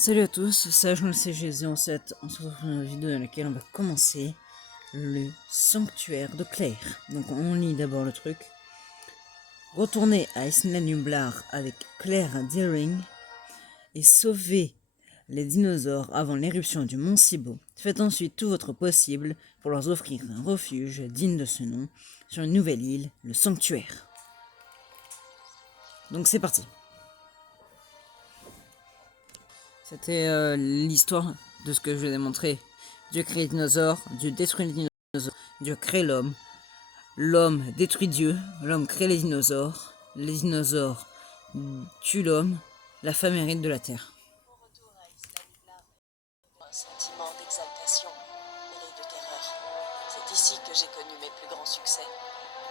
Salut à tous, c'est le CG07. On se retrouve pour une vidéo dans laquelle on va commencer le sanctuaire de Claire. Donc on lit d'abord le truc. Retournez à Isla Nublar avec Claire Deering et sauvez les dinosaures avant l'éruption du mont Sibo. Faites ensuite tout votre possible pour leur offrir un refuge digne de ce nom sur une nouvelle île, le sanctuaire. Donc c'est parti. C'était l'histoire de ce que je vous ai montré. Dieu crée les dinosaures, Dieu détruit les dinosaures, Dieu crée l'homme, l'homme détruit Dieu, l'homme crée les dinosaures tuent l'homme, la femme hérite de la terre. Un sentiment d'exaltation mêlé de terreur. C'est ici que j'ai connu mes plus grands succès,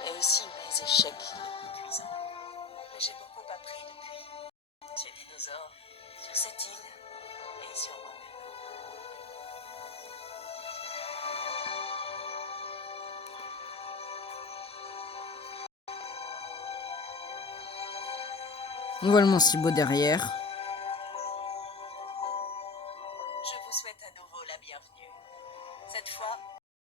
mais aussi mes échecs les plus cuisants. Mais j'ai beaucoup appris depuis ces dinosaures, sur cette île et sur moi-même. On voit le mont Sibo derrière. Je vous souhaite à nouveau la bienvenue. Cette fois,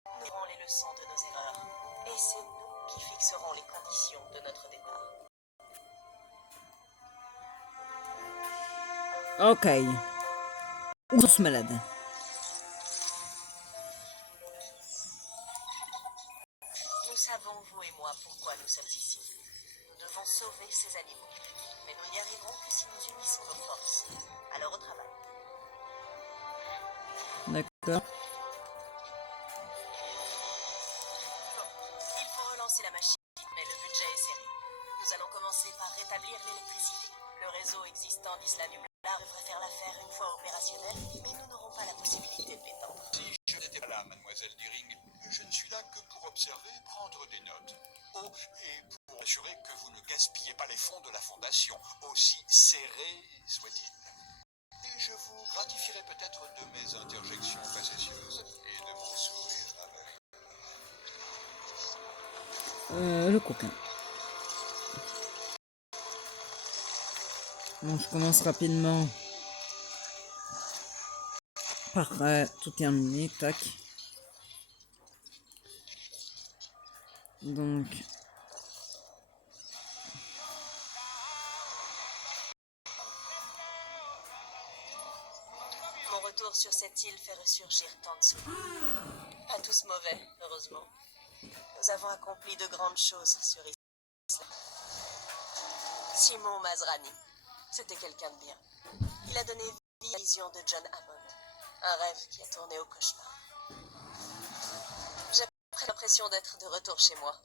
nous tirons les leçons de nos erreurs, et c'est nous qui fixerons les conditions de notre départ. Ok. Ours malade. Nous savons, vous et moi, pourquoi nous sommes ici. Nous devons sauver ces animaux, mais nous n'y arriverons que si nous unissons nos forces. Alors au travail. D'accord. Il faut relancer la machine, mais le budget est serré. Nous allons commencer par rétablir l'électricité. Le réseau existant d'Isla Nublar devrait faire l'affaire une fois opérationnel, mais nous n'aurons pas la possibilité de l'étendre. Si je n'étais pas là, mademoiselle Deering, je ne suis là que pour observer et prendre des notes. Oh, et pour assurer que vous ne gaspillez pas les fonds de la fondation, aussi serrés soit-il. Et je vous gratifierai peut-être de mes interjections facétieuses et de mon sourire aveugle. Le coquin. Bon, je commence rapidement par tout terminer. Tac. Donc, Mon retour sur cette île fait ressurgir tant de souvenirs. Pas tous mauvais, heureusement. Nous avons accompli de grandes choses sur Isla. Simon Masrani, c'était quelqu'un de bien. Il a donné vie à la vision de John Hammond, un rêve qui a tourné au cauchemar. J'ai l'impression d'être de retour chez moi.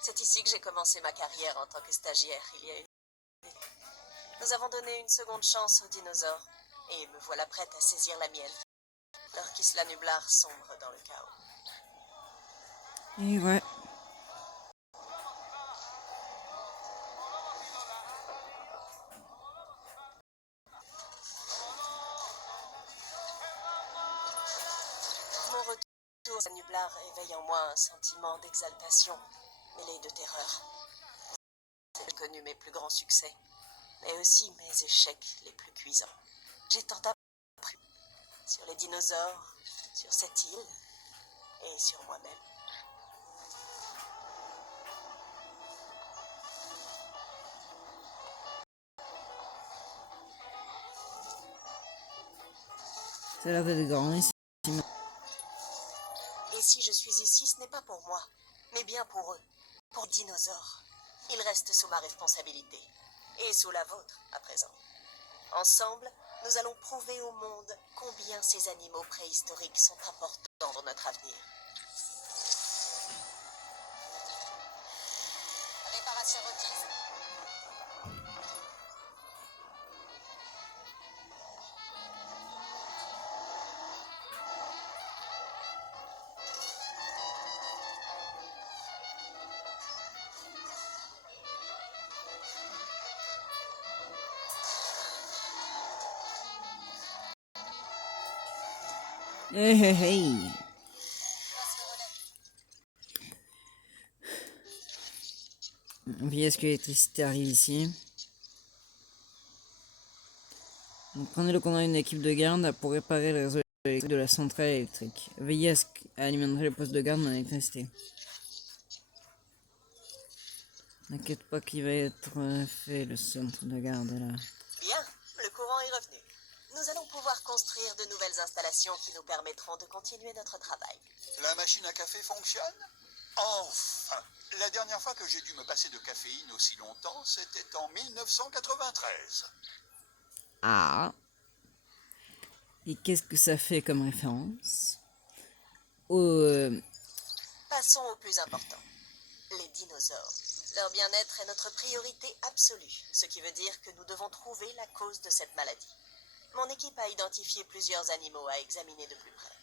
C'est ici que j'ai commencé ma carrière en tant que stagiaire il y a une année. Nous avons donné une seconde chance aux dinosaures, et me voilà prête à saisir la mienne, alors qu'Isla Nublar sombre dans le chaos. et ouais. Mon retour à Nublar éveille en moi un sentiment d'exaltation mêlé de terreur. J'ai connu mes plus grands succès, mais aussi mes échecs les plus cuisants. J'ai tant appris sur les dinosaures, sur cette île et sur moi-même. Ça a l'air d'être grand ici. Et si je suis ici, ce n'est pas pour moi, mais bien pour eux, pour les dinosaures. Ils restent sous ma responsabilité, et sous la vôtre à présent. Ensemble, nous allons prouver au monde combien ces animaux préhistoriques sont importants pour notre avenir. Réparation requise. Hey, hey, hey. Puis est-ce que l'électricité arrive ici? Donc, prenez le commandant d'une équipe de garde pour réparer le réseau électrique de la centrale électrique. Veillez à alimenter les postes de garde en électricité. N'inquiète pas qu'il va être fait le centre de garde là. Bien, le courant est revenu. Nous allons pouvoir construire de nouvelles installations qui nous permettront de continuer notre travail. La machine à café fonctionne? Enfin! La dernière fois que j'ai dû me passer de caféine aussi longtemps, c'était en 1993. Ah. Et qu'est-ce que ça fait comme référence au... Passons au plus important, les dinosaures. Leur bien-être est notre priorité absolue, ce qui veut dire que nous devons trouver la cause de cette maladie. Mon équipe a identifié plusieurs animaux à examiner de plus près.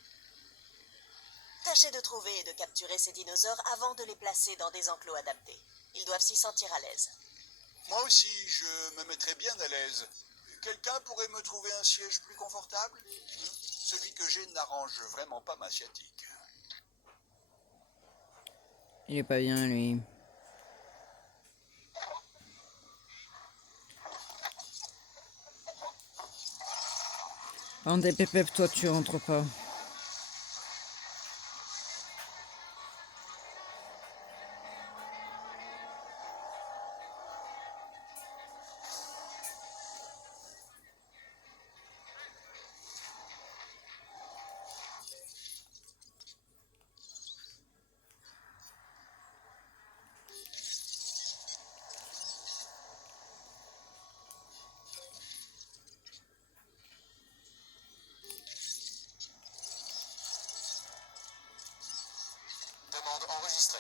Tâchez de trouver et de capturer ces dinosaures avant de les placer dans des enclos adaptés. Ils doivent s'y sentir à l'aise. Moi aussi, je me mettrais bien à l'aise. Quelqu'un pourrait me trouver un siège plus confortable? Celui que j'ai n'arrange vraiment pas ma sciatique. Il est pas bien lui. Bande pépep, toi tu rentres pas. Demande enregistrée.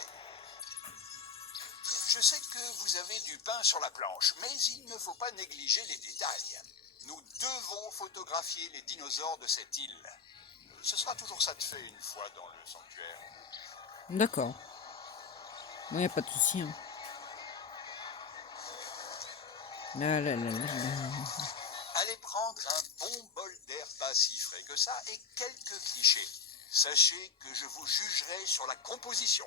Je sais que vous avez du pain sur la planche, mais il ne faut pas négliger les détails. Nous devons photographier les dinosaures de cette île. Ce sera toujours ça de fait une fois dans le sanctuaire. D'accord. Moi y a pas de souci. Hein. Là, là, là, là, là. Allez prendre un bon bol d'air pas si frais que ça et quelques clichés. Sachez que je vous jugerai sur la composition,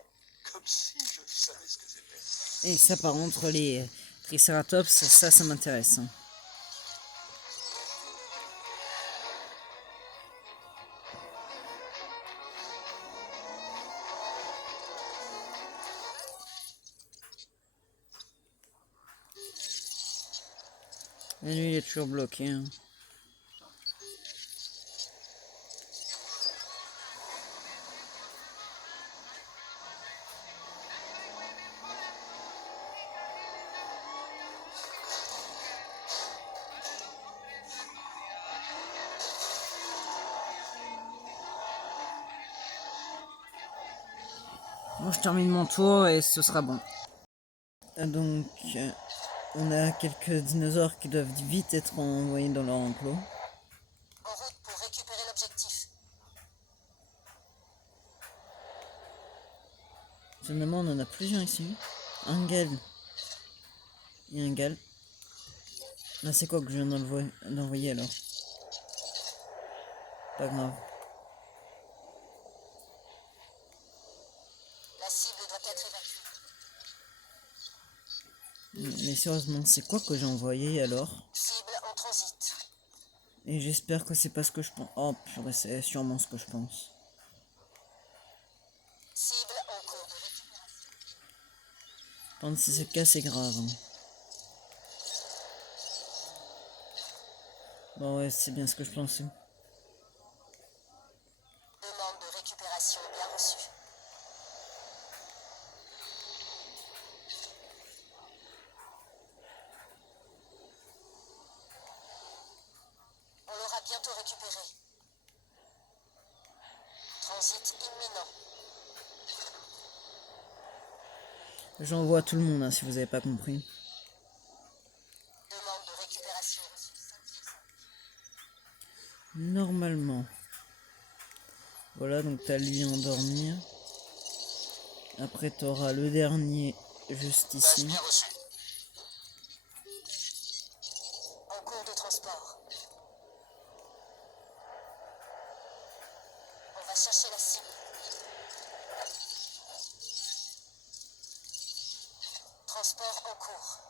comme si je savais ce que c'était. Et ça par contre les Triceratops, ça m'intéresse. Hein. Et lui il est toujours bloqué. Hein. Bon, je termine mon tour et ce sera bon. Donc, on a quelques dinosaures qui doivent vite être envoyés dans leur enclos. En route pour récupérer l'objectif. Finalement, on en a plusieurs ici. Un gal. Et un gal. Là, c'est quoi que je viens d'envoyer alors? Pas grave. La cible doit être évacuée. Mais sérieusement, c'est quoi que j'ai envoyé alors? Cible en transit. Et j'espère que c'est pas ce que je pense. Oh purée, c'est sûrement ce que je pense. Cible en cours de récupération. Par contre, si c'est le cas, c'est grave. Hein. Bon ouais, c'est bien ce que je pensais. Demande de récupération bien reçue. On l'aura bientôt récupéré. Transit imminent. J'envoie tout le monde, hein, si vous avez pas compris. Demande de récupération reçue. Normalement. Voilà, donc t'as lui endormir. Après, t'auras le dernier juste Tâche ici. bien reçue. En cours de transport. On va chercher la cible. Transport en cours.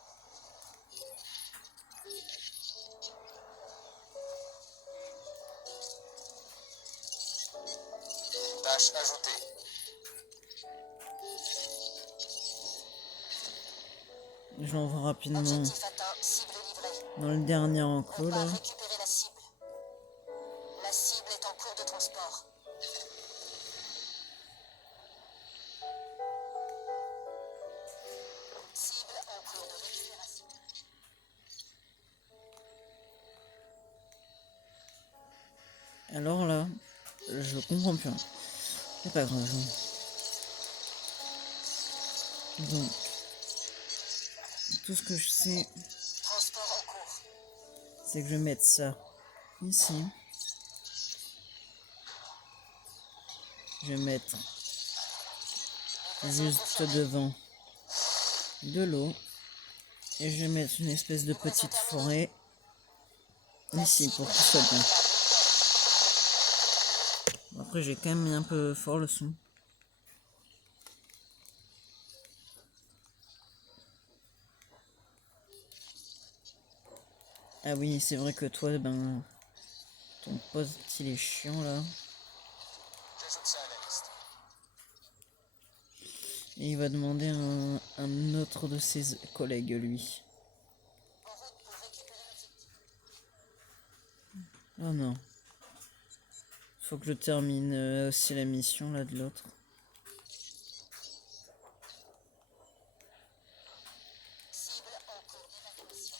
Tâche ajoutée. Je l'envoie rapidement Objectif atteint, cible livrée. dans le dernier On enclos va là. récupérer la cible. La cible est en cours de transport. Cible en cours de récupération. Alors là, je comprends plus rien. C'est pas grave. Donc, tout ce que je sais, Transport en cours. c'est que je vais mettre ça ici. Je vais mettre juste devant de l'eau. Et je vais mettre une espèce de petite forêt ici pour que ce soit bien. Après, j'ai quand même mis un peu fort le son. Ah oui, c'est vrai que toi, ben, ton poste, il est chiant là. J'ajoute ça à la liste. Et il va demander un autre de ses collègues, lui. En route pour récupérer l'objectif. Oh non. Faut que je termine aussi la mission là de l'autre. Cible en cours d'évacuation.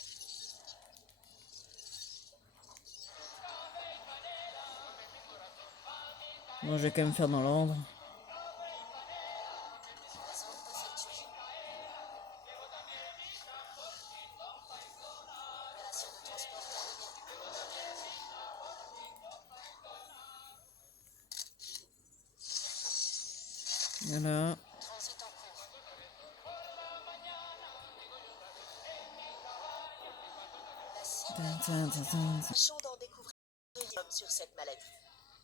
Moi, je vais quand même faire dans l'ordre. Zone effectuée. Opération de transport terminée. Voilà. Transit en cours. La cible. Tâchons d'en découvrir deux sur cette mallette.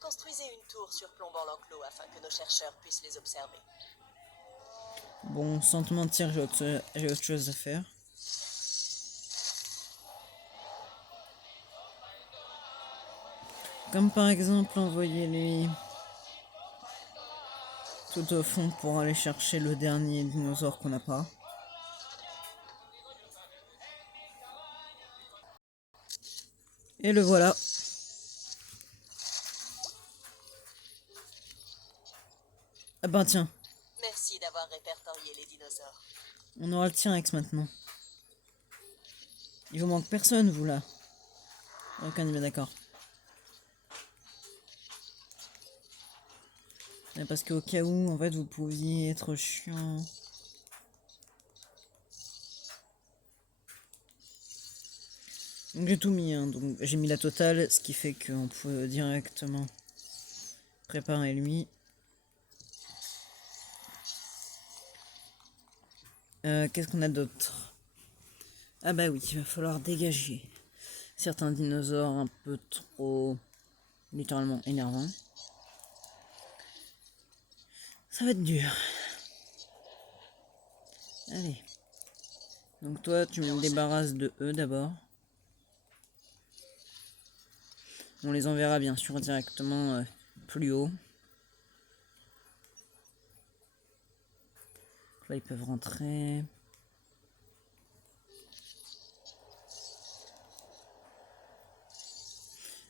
Construisez une tour surplombant l'enclos afin que nos chercheurs puissent les observer. Bon, sans te mentir, j'ai autre chose à faire. Comme par exemple envoyer lui tout au fond pour aller chercher le dernier dinosaure qu'on n'a pas. Et le voilà. Ah ben tiens, Merci d'avoir répertorié les dinosaures. on aura le T-Rex maintenant. Il vous manque personne, vous là. Ok, on est bien d'accord. Mais parce qu'au cas où, en fait, vous pouviez être chiant. Donc j'ai tout mis, hein. Donc j'ai mis la totale, ce qui fait qu'on peut directement préparer lui. Qu'est-ce qu'on a d'autre? Ah bah oui, il va falloir dégager certains dinosaures un peu trop littéralement énervants. Ça va être dur. Allez. Donc toi, tu me débarrasses de eux d'abord. On les enverra bien sûr directement plus haut. Là, ils peuvent rentrer.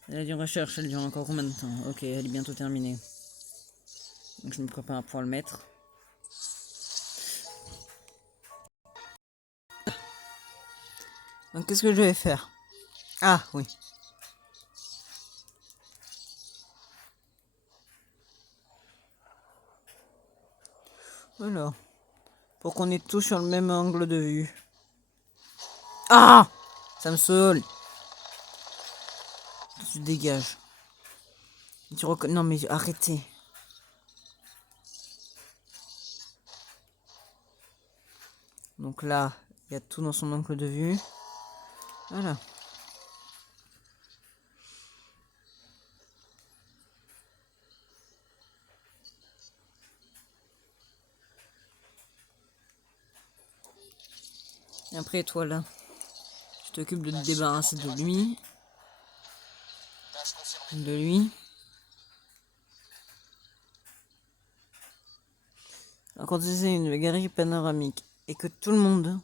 La durée recherche, elle dure encore combien de temps? Ok, elle est bientôt terminée. Donc je me prépare pour le mettre. Donc qu'est-ce que je vais faire? Ah oui. Voilà. Pour qu'on ait tout sur le même angle de vue. Ah! Ça me saoule. Tu dégages. Non mais arrêtez. Donc là, il y a tout dans son angle de vue. Voilà. Et après toi là, tu t'occupes de te débarrasser de lui. Tâche confirmée. De lui. Quand c'est une galerie panoramique et que tout le monde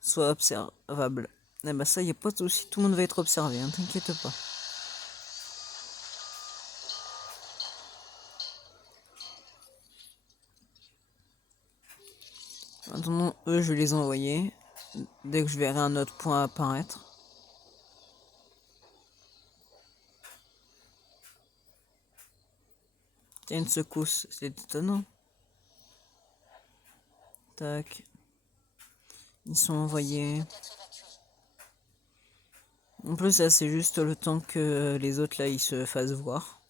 soit observable, eh ben ça, y a pas de souci, tout le monde va être observé, hein, t'inquiète pas. En attendant, eux, je vais les envoyer dès que je verrai un autre point apparaître. Tiens, une secousse, c'est étonnant. Tac. Ils sont envoyés. En plus, ça, c'est juste le temps que les autres, là, ils se fassent voir.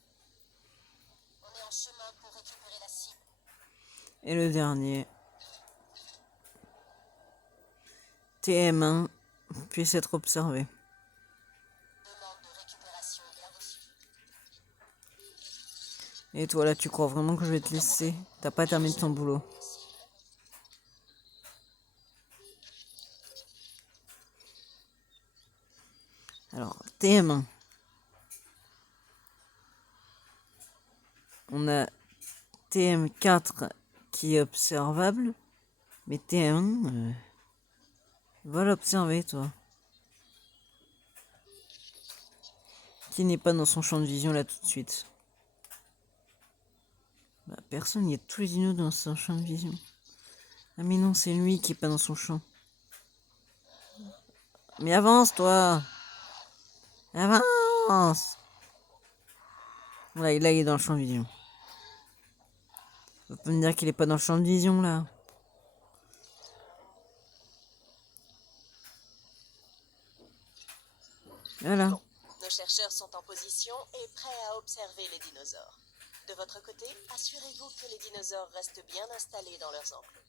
On est en chemin pour récupérer la cible. Et le dernier. TM1 puisse être observé. Demande de récupération bien reçue. Et toi, là, tu crois vraiment que je vais te laisser? T'as pas terminé ton boulot. Alors, TM1. On a TM4 qui est observable. Mais TM1, va l'observer, toi. Qui n'est pas dans son champ de vision, là, tout de suite. Bah, personne, il y a tous les dinos dans son champ de vision. Ah mais non, c'est lui qui est pas dans son champ. Mais avance, toi! Avance! Là, il est dans le champ de vision. Faut pas me dire qu'il est pas dans le champ de vision, là. Voilà. Nos chercheurs sont en position et prêts à observer les dinosaures. De votre côté, assurez-vous que les dinosaures restent bien installés dans leurs enclos.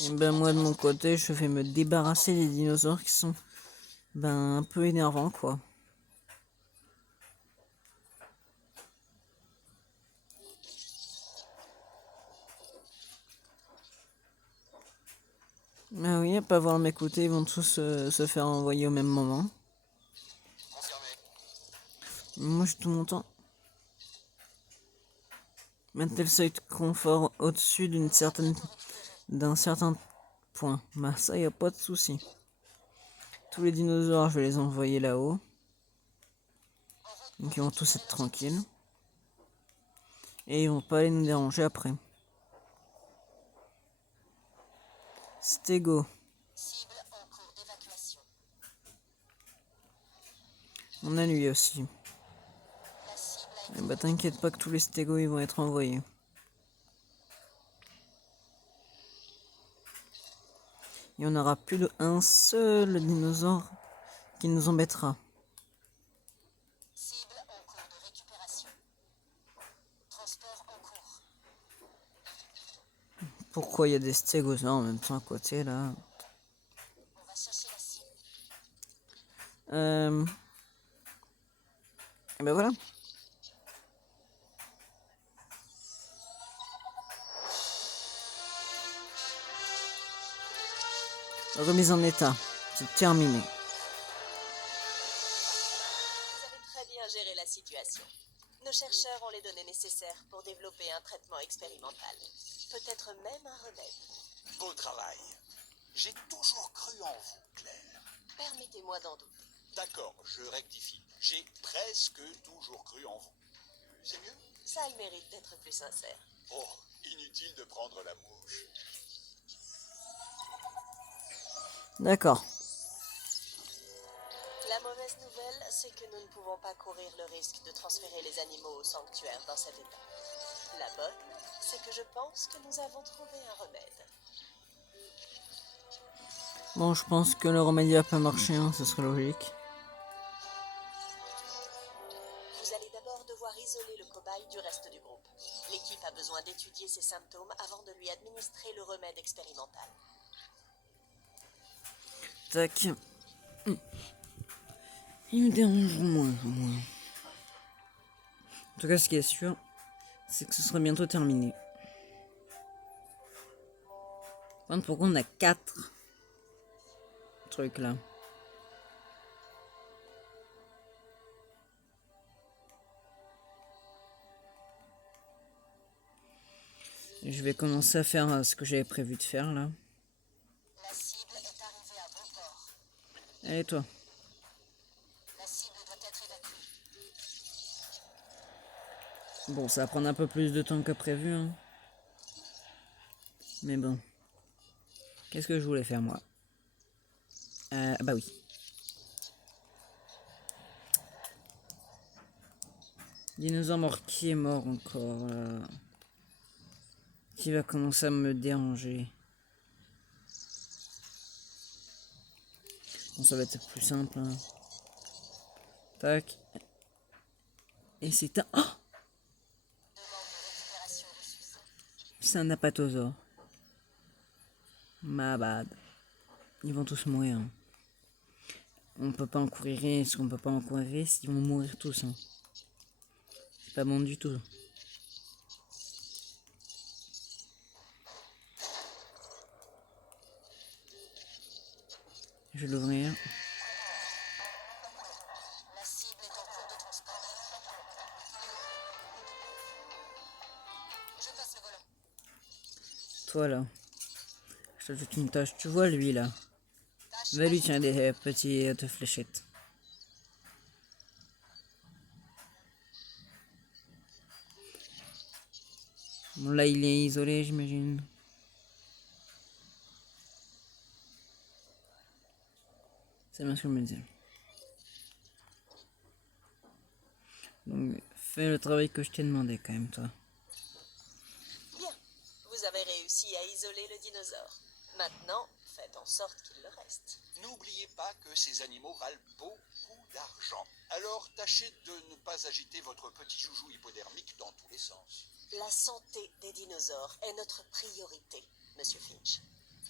Et ben moi de mon côté, je vais me débarrasser des dinosaures qui sont un peu énervants, quoi. Ah oui, à pas vouloir m'écouter, ils vont tous se faire envoyer au même moment. Confirmé. Moi, j'ai tout mon temps. Maintenez le seuil de confort au-dessus d'un certain point. Bah ça, y a pas de souci. Tous les dinosaures, je vais les envoyer là-haut. Donc ils vont tous être tranquilles. Et ils vont pas aller nous déranger après. Stego. Cible en cours d'évacuation. On a lui aussi. La cible a été Eh bah t'inquiète pas que tous les stégots ils vont être envoyés. Il n'y en aura plus d'un seul dinosaure qui nous embêtera. cible en cours de récupération. Transport en cours. Pourquoi il y a des stégosaures en même temps à côté là? On va chercher la cible. Et ben voilà. Remise en état. C'est terminé. Vous avez très bien géré la situation. Nos chercheurs ont les données nécessaires pour développer un traitement expérimental. Peut-être même un remède. Beau travail. J'ai toujours cru en vous, Claire. Permettez-moi d'en douter. D'accord, je rectifie. J'ai presque toujours cru en vous. C'est mieux? Ça a le mérite d'être plus sincère. Oh, inutile de prendre la mouche. D'accord. La mauvaise nouvelle, c'est que nous ne pouvons pas courir le risque de transférer les animaux au sanctuaire dans cet état. La bonne, c'est que je pense que nous avons trouvé un remède. Bon, je pense que le remède va pas marcher, hein, ce serait logique. Vous allez d'abord devoir isoler le cobaye du reste du groupe. L'équipe a besoin d'étudier ses symptômes avant de lui administrer le remède expérimental. Tac. Il me dérange moins, moi. En tout cas, ce qui est sûr, c'est que ce sera bientôt terminé. Par contre, pourquoi on a 4 trucs là? Je vais commencer à faire ce que j'avais prévu de faire là. La cible est arrivée à bon port. Allez toi. La cible doit être évacuée. Bon, ça va prendre un peu plus de temps que prévu, hein. Mais bon. Qu'est-ce que je voulais faire moi? Bah oui. Dinosaure mort, qui est mort encore là? Qui va commencer à me déranger? Bon, ça va être plus simple, hein. Tac. Et c'est un... Oh, Récupération refusée. c'est un apatosaure. Ma bad. Ils vont tous mourir, hein. On peut pas en courir risque, on peut pas en courir risque, ils vont mourir tous, hein. C'est pas bon du tout. Je vais l'ouvrir. La cible est en cours de transport. Je passe le volant. Toi là. Je t'ajoute une tâche. Tu vois lui là. Va lui tiens des petites fléchettes. Bon là il est isolé j'imagine. C'est bien ce que je me disais. Donc fais le travail que je t'ai demandé quand même toi. Bien. Vous avez réussi à isoler le dinosaure. Maintenant, faites en sorte qu'il le reste. N'oubliez pas que ces animaux valent beaucoup d'argent. Alors tâchez de ne pas agiter votre petit joujou hypodermique dans tous les sens. La santé des dinosaures est notre priorité, Monsieur Finch.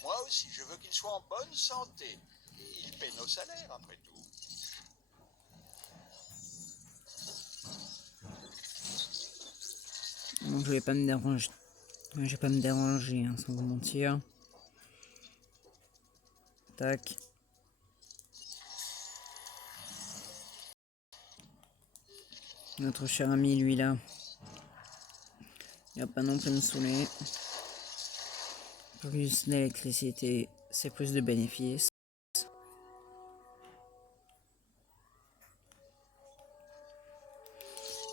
Moi aussi, je veux qu'ils soient en bonne santé. Ils paient nos salaires, après tout. Donc je vais pas me déranger. Je vais pas me déranger hein, sans vous mentir. Tac. Notre cher ami lui là. Il va pas non plus me saouler. Plus d'électricité, c'est plus de bénéfices.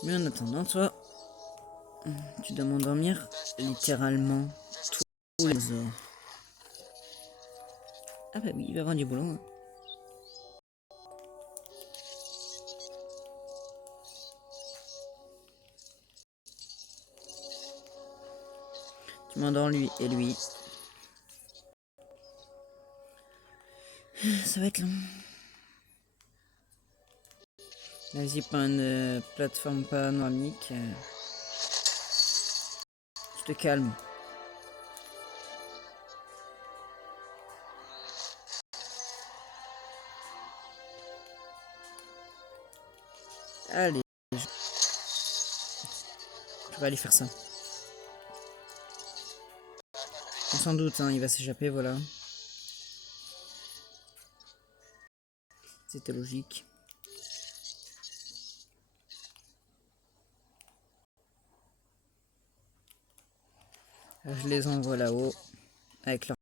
Mais en attendant, toi, tu dois m'endormir littéralement tous les heures. Ah bah oui, il va y avoir du boulot. Hein. Tu m'endors lui et lui. Ça va être long. Vas-y, pas une plateforme panoramique. Tu te calmes. Allez. Je vais aller faire ça. Sans doute, hein, il va s'échapper, voilà. C'était logique. Je les envoie là-haut avec leur...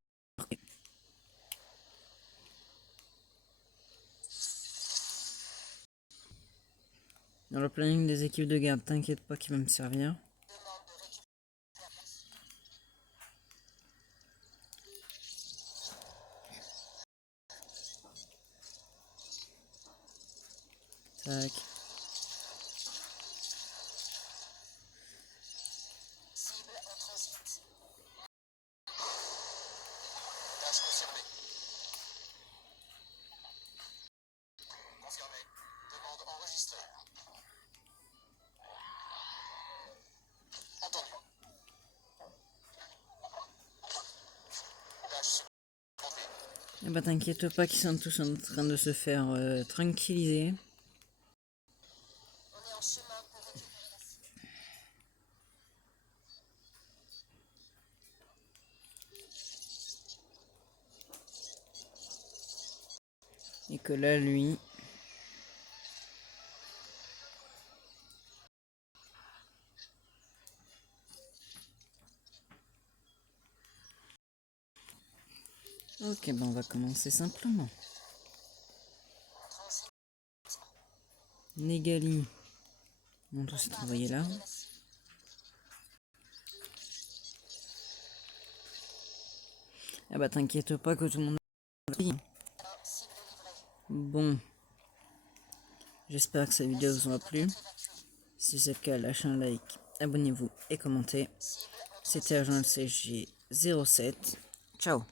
Dans le planning des équipes de garde, t'inquiète pas qu'il va me servir. Tac. Cible en transit. Tâche confirmée. Confirmé. Demande enregistrée. Entendu. Tâche remplie. Eh bah t'inquiète pas qu'ils sont tous en train de se faire tranquilliser. On est en chemin pour récupérer la cible. Et que là, lui... Ok, ben on va commencer simplement. Négali. On doit se travailler là. Ah bah t'inquiète pas que tout le monde a pris. Bon. J'espère que cette vidéo vous aura plu. Si c'est le cas, lâchez un like, abonnez-vous et commentez. C'était Agent LCJ 07. Ciao.